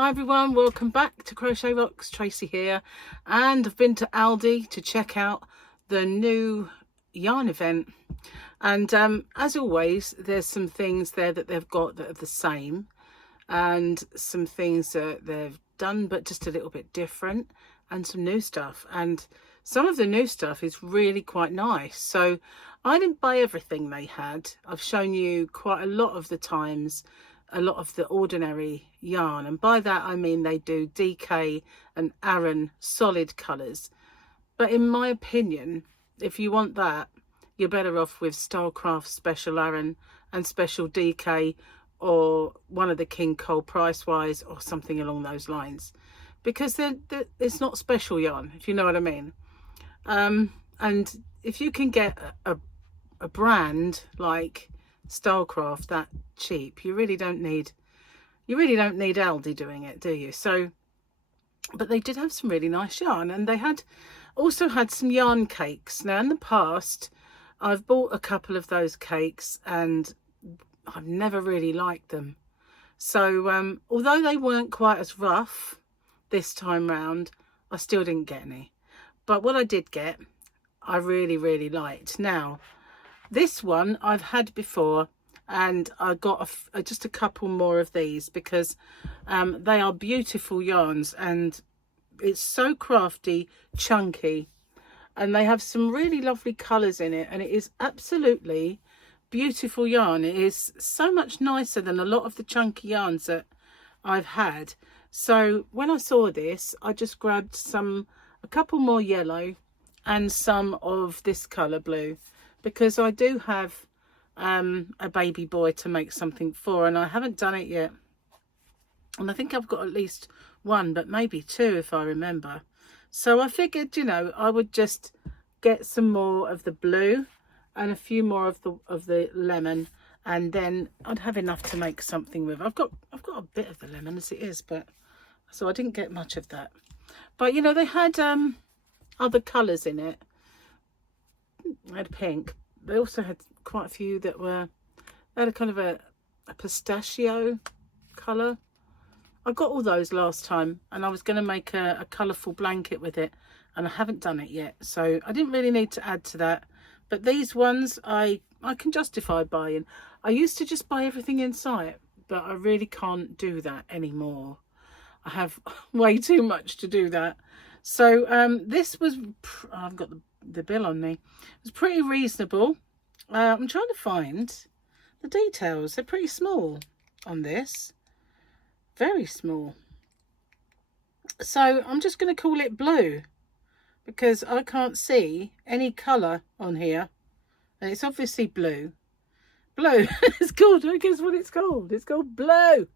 Hi everyone, welcome back to Crochet Rocks. Tracy here, and I've been to Aldi to check out the new yarn event, and as always there's some things there that they've got that are the same and some things that they've done but just a little bit different, and some new stuff, and some of the new stuff is really quite nice. So I didn't buy everything they had. I've shown you quite a lot of the times a lot of the ordinary yarn, and by that I mean they do DK and Aran solid colours, but in my opinion if you want that you're better off with Stylecraft Special Aran and Special DK, or one of the King Cole Price Wise or something along those lines, because it's not special yarn, if you know what I mean. And if you can get a brand like Stylecraft that cheap, you really don't need Aldi doing it, do you? So, but they did have some really nice yarn, and they also had some yarn cakes. Now in the past I've bought a couple of those cakes and I've never really liked them. So although they weren't quite as rough this time round, I still didn't get any, but what I did get I really liked. Now this one I've had before, and I got just a couple more of these because they are beautiful yarns, and it's so crafty, chunky, and they have some really lovely colours in it, and it is absolutely beautiful yarn. It is so much nicer than a lot of the chunky yarns that I've had. So when I saw this I just grabbed a couple more yellow and some of this colour blue, because I do have a baby boy to make something for, and I haven't done it yet, and I think I've got at least one, but maybe two if I remember. So I figured, you know, I would just get some more of the blue and a few more of the lemon, and then I'd have enough to make something with. I've got a bit of the lemon as it is, but so I didn't get much of that. But you know, they had other colours in it. I had pink. They also had quite a few that they had a kind of a pistachio colour. I got all those last time, and I was going to make a colourful blanket with it, and I haven't done it yet, so I didn't really need to add to that. But these ones I can justify buying. I used to just buy everything in sight, but I really can't do that anymore. I have way too much to do that. So this was, I've got the bill on me. It was pretty reasonable. I'm trying to find the details. They're pretty small on this, very small. So I'm just going to call it blue because I can't see any colour on here, and it's obviously blue. Blue. It's called, I guess what it's called. It's called blue.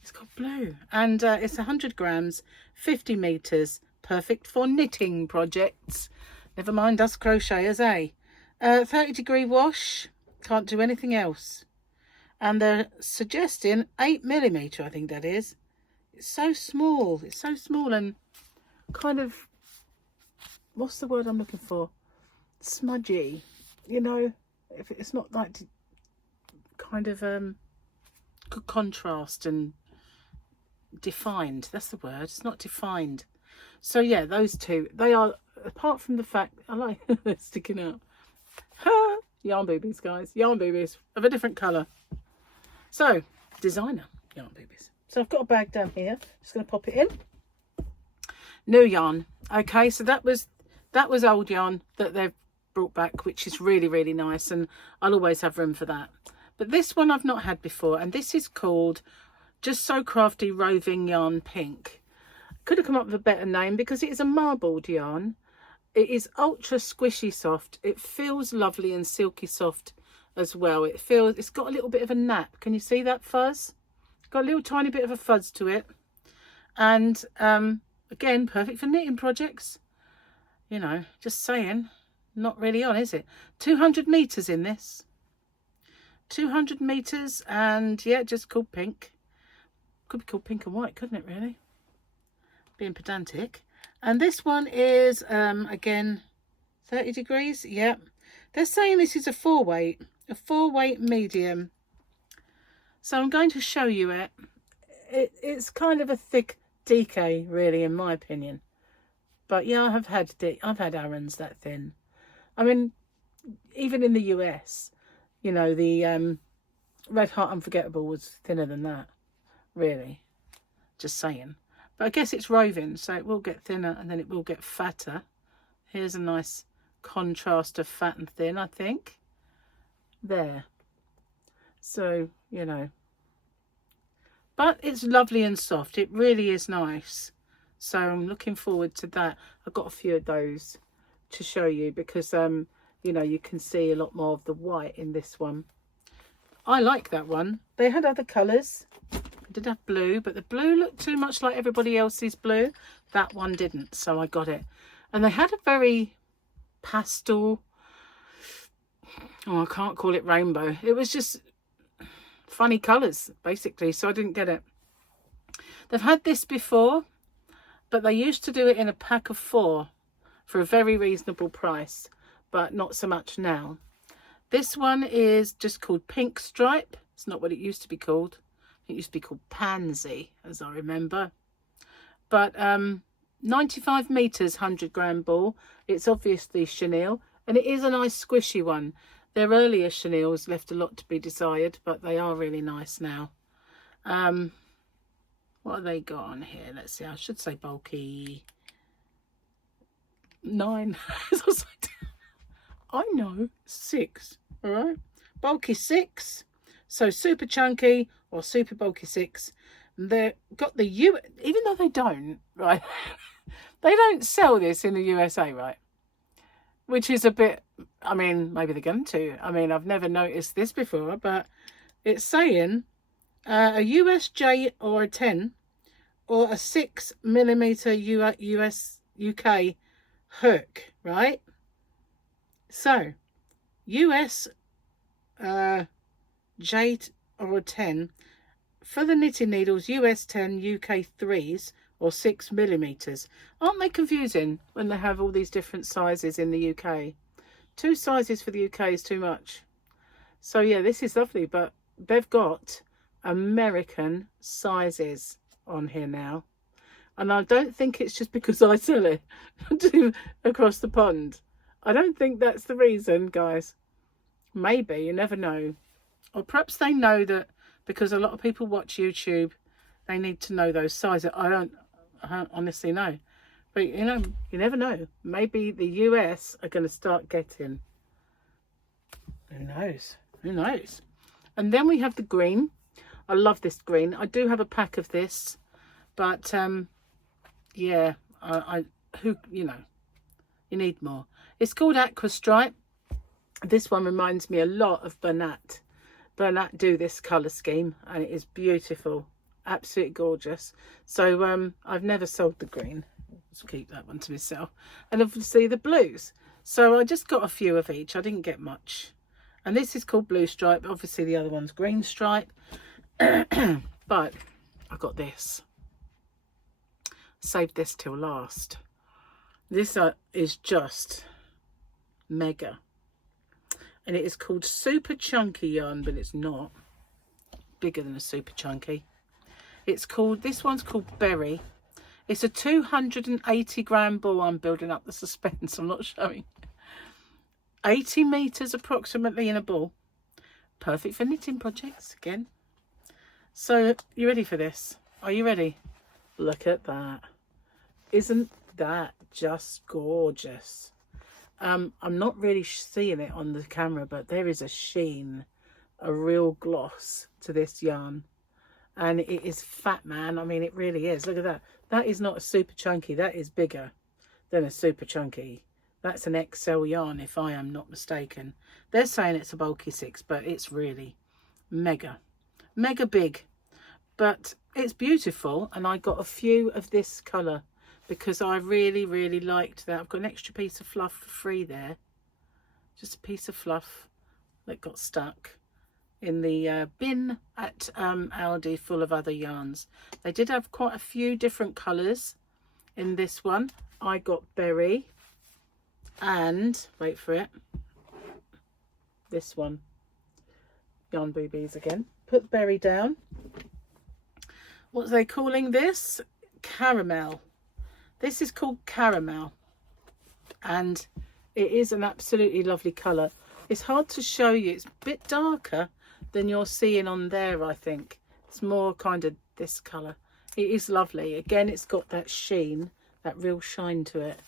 It's called blue, and it's 100 grams, 50 meters, perfect for knitting projects. Never mind us crocheters, eh? 30-degree wash, can't do anything else. And they're suggesting 8mm, I think that is. It's so small. It's so small and kind of, what's the word I'm looking for? Smudgy. You know, if it's not like kind of good contrast and defined. That's the word. It's not defined. So yeah, those two, they are, apart from the fact I like they're sticking out. Yarn boobies, guys, yarn boobies of a different colour. So designer yarn boobies. So I've got a bag down here, just going to pop it in. New yarn. Okay, so that was old yarn that they've brought back, which is really nice, and I'll always have room for that. But this one I've not had before, and this is called Just So Crafty Roving Yarn Pink. Could have come up with a better name because it is a marbled yarn. It is ultra squishy soft. It feels lovely and silky soft as well. It's got a little bit of a nap. Can you see that fuzz? Got a little tiny bit of a fuzz to it. And again, perfect for knitting projects. You know, just saying. Not really on, is it? 200 meters in this. 200 meters, and yeah, just called pink. Could be called pink and white, couldn't it, really? Being pedantic. And this one is again 30 degrees. Yep. They're saying this is a 4-weight medium. So I'm going to show you it. it's kind of a thick DK, really, in my opinion. But yeah, I've had Aaron's that thin. I mean, even in the US, you know, the Red Heart Unforgettable was thinner than that, really. Just saying. But I guess it's roving, so it will get thinner and then it will get fatter. Here's a nice contrast of fat and thin, I think. There. So, you know. But it's lovely and soft. It really is nice. So I'm looking forward to that. I've got a few of those to show you because, you know, you can see a lot more of the white in this one. I like that one. They had other colours. I did have blue, but the blue looked too much like everybody else's blue. That one didn't, so I got it. And they had a very pastel, oh, I can't call it rainbow. It was just funny colours, basically, so I didn't get it. They've had this before, but they used to do it in a pack of 4 for a very reasonable price, but not so much now. This one is just called Pink Stripe. It's not what it used to be called. It used to be called Pansy, as I remember. But 95 metres, 100 gram ball. It's obviously chenille, and it is a nice squishy one. Their earlier chenilles left a lot to be desired, but they are really nice now. What have they got on here? Let's see. I should say bulky 9. I know 6. All right, bulky 6. So super chunky or super bulky 6. They've got the even though they don't, right? They don't sell this in the USA, right? Which is a bit, I mean, maybe they're going to. I mean, I've never noticed this before, but it's saying a USJ or a 10 or a 6mm UK hook, right? So, US J or a 10 for the knitting needles, US 10, UK 3s or 6mm. Aren't they confusing when they have all these different sizes in the UK? 2 sizes for the UK is too much. So yeah, this is lovely, but they've got American sizes on here now. And I don't think it's just because I sell it across the pond. I don't think that's the reason, guys. Maybe, you never know. Or perhaps they know that because a lot of people watch YouTube, they need to know those sizes. I don't honestly know. But, you know, you never know. Maybe the US are going to start getting. Who knows? Who knows? And then we have the green. I love this green. I do have a pack of this. But, yeah, you know, you need more. It's called Aqua Stripe. This one reminds me a lot of Bernat. Bernat do this colour scheme and it is beautiful. Absolutely gorgeous. So I've never sold the green. Let's keep that one to myself. And obviously the blues. So I just got a few of each. I didn't get much. And this is called Blue Stripe. Obviously the other one's Green Stripe. But I got this. Saved this till last. This is just mega. And it is called Super Chunky Yarn, but it's not. Bigger than a Super Chunky. It's called, this one's called Berry. It's a 280 gram ball. I'm building up the suspense, I'm not showing. 80 meters approximately in a ball. Perfect for knitting projects, again. So, you ready for this? Are you ready? Look at that. Isn't that just gorgeous? I'm not really seeing it on the camera, but there is a sheen, a real gloss to this yarn. And it is fat, man. I mean, it really is. Look at that. That is not a Super Chunky. That is bigger than a Super Chunky. That's an XL yarn, if I am not mistaken. They're saying it's a bulky 6, but it's really mega. Mega big. But it's beautiful. And I got a few of this colour because I really, really liked that. I've got an extra piece of fluff for free there. Just a piece of fluff that got stuck in the bin at Aldi, full of other yarns. They did have quite a few different colours in this one. I got Berry and, wait for it, this one. Yarn Boobies again. Put Berry down. what are they calling this? Caramel. This is called Caramel, and it is an absolutely lovely colour. It's hard to show you. It's a bit darker than you're seeing on there, I think. It's more kind of this colour. It is lovely. Again, it's got that sheen, that real shine to it.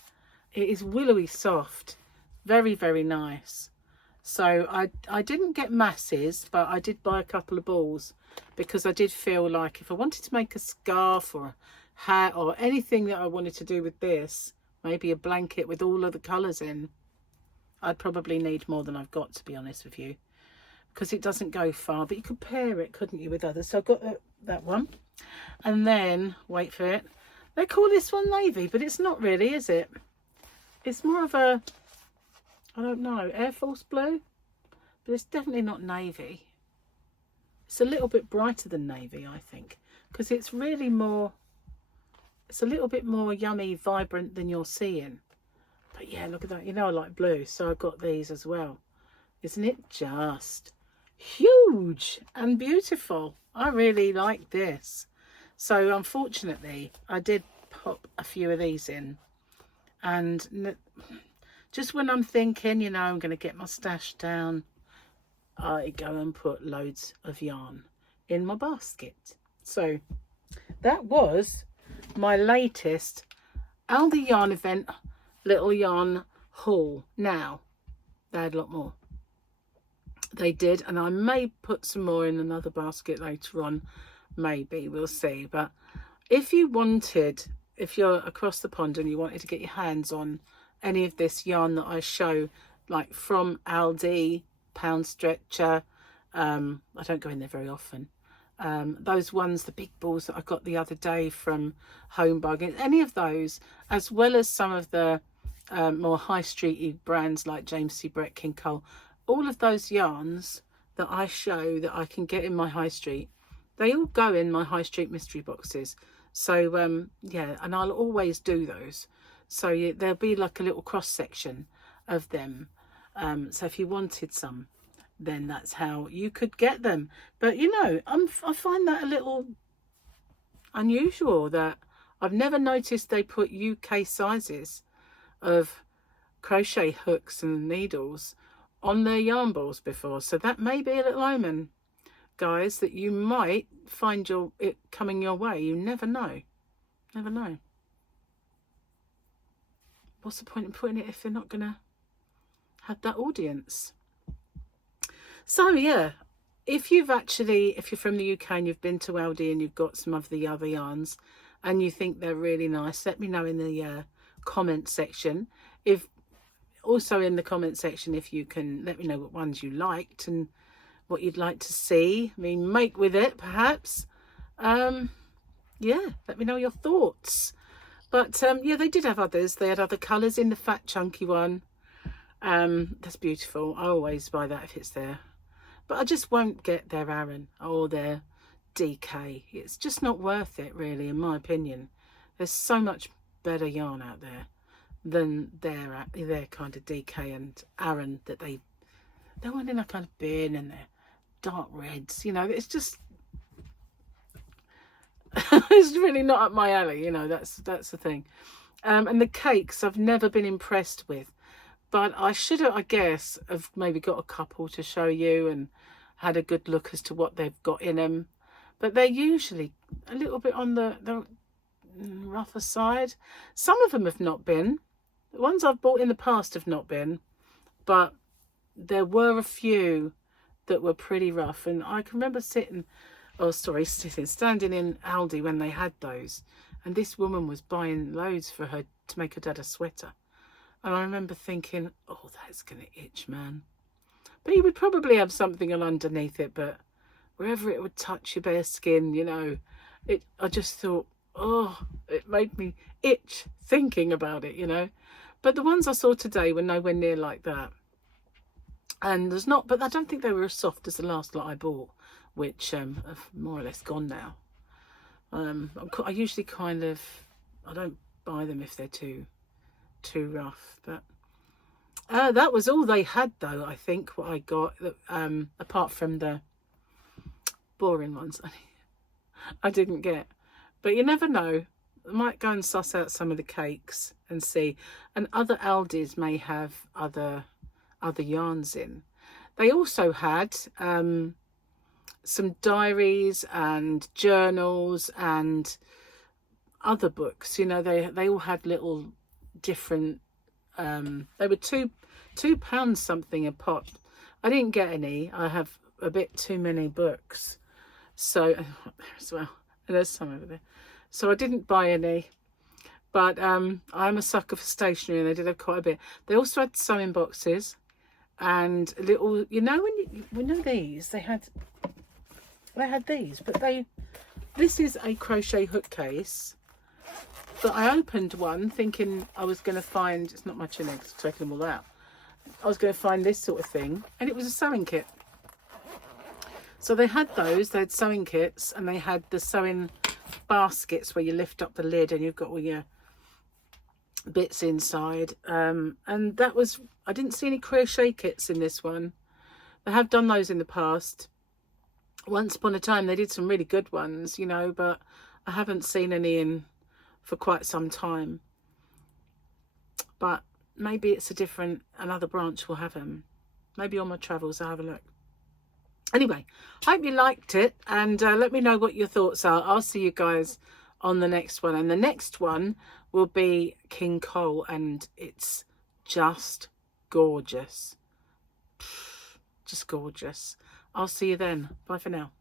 It is willowy soft. Very, very nice. So I didn't get masses, but I did buy a couple of balls because I did feel like if I wanted to make a scarf or a hat or anything that I wanted to do with this, maybe a blanket with all of the colours in, I'd probably need more than I've got, to be honest with you, because it doesn't go far. But you could pair it, couldn't you, with others? So I got that one. And then, wait for it, they call this one navy, but it's not really, is it? It's more of a, I don't know, Air Force blue, but it's definitely not navy. It's a little bit brighter than navy, I think, because it's really more, it's a little bit more yummy, vibrant than you're seeing. But yeah, look at that. You know I like blue, so I got these as well. Isn't it just huge and beautiful? I really like this. So unfortunately, I did pop a few of these in. And just when I'm thinking, you know, I'm going to get my stash down, I go and put loads of yarn in my basket. So that was my latest ALDI Yarn Event little yarn haul. Now, they had a lot more. They did, and I may put some more in another basket later on. Maybe, we'll see. But if you wanted, if you're across the pond and you wanted to get your hands on any of this yarn that I show, like from Aldi, Pound Stretcher, I don't go in there very often. Those ones, the big balls that I got the other day from Home Bargain, any of those, as well as some of the more high streety brands like James C. Brett, King Cole, all of those yarns that I show that I can get in my high street, they all go in my high street mystery boxes. So yeah, and I'll always do those. So there'll be like a little cross section of them. So if you wanted some, then that's how you could get them. But you know, I find that a little unusual that I've never noticed they put UK sizes of crochet hooks and needles on their yarn balls before. So that may be a little omen, guys, that you might find it coming your way. You never know. Never know. What's the point in putting it if they're not going to have that audience? So yeah, if you're from the UK and you've been to Aldi and you've got some of the other yarns and you think they're really nice, let me know in the comment section. If also in the comment section, if you can let me know what ones you liked and what you'd like to see me make with it, perhaps. Yeah, let me know your thoughts. But yeah, they did have others. They had other colours in the fat chunky one. That's beautiful. I always buy that if it's there. But I just won't get their Aran or their DK. It's just not worth it, really, in my opinion. There's so much better yarn out there than their kind of DK and Aran that they're one in a kind of bin and they're dark reds. You know, it's just it's really not up my alley. You know, that's the thing. And the cakes I've never been impressed with. But I should have, I guess, have maybe got a couple to show you and had a good look as to what they've got in them. But they're usually a little bit on the rougher side. Some of them have not been. The ones I've bought in the past have not been. But there were a few that were pretty rough. And I can remember standing in Aldi when they had those. And this woman was buying loads for her to make her dad a sweater. And I remember thinking, oh, that's going to itch, man. But you would probably have something underneath it, but wherever it would touch your bare skin, you know, I just thought, oh, it made me itch thinking about it, you know. But the ones I saw today were nowhere near like that. And but I don't think they were as soft as the last lot I bought, which have more or less gone now. I usually I don't buy them if they're too rough. But that was all they had, though, I think, what I got, apart from the boring ones. I didn't get. But you never know. I might go and suss out some of the cakes and see. And other Aldis may have other yarns in. They also had some diaries and journals and other books. You know, they all had little different. They were £2 something a pop. I didn't get any. I have a bit too many books. So there as well. And there's some over there. So I didn't buy any. But I'm a sucker for stationery, and they did have quite a bit. They also had sewing boxes and little, you know, when you know these, they had these, but this is a crochet hook case. But I opened one thinking I was going to find, it's not much in it because I've taken them all out. I was going to find this sort of thing, and it was a sewing kit. So they had those, they had sewing kits, and they had the sewing baskets where you lift up the lid and you've got all your bits inside. And that was, I didn't see any crochet kits in this one. They have done those in the past. Once upon a time they did some really good ones, you know, but I haven't seen any in for quite some time. But maybe it's another branch will have them. Maybe on my travels I'll have a look. Anyway, hope you liked it, and let me know what your thoughts are. I'll see you guys on the next one, and the next one will be King Cole, and it's just gorgeous. Just gorgeous. I'll see you then. Bye for now.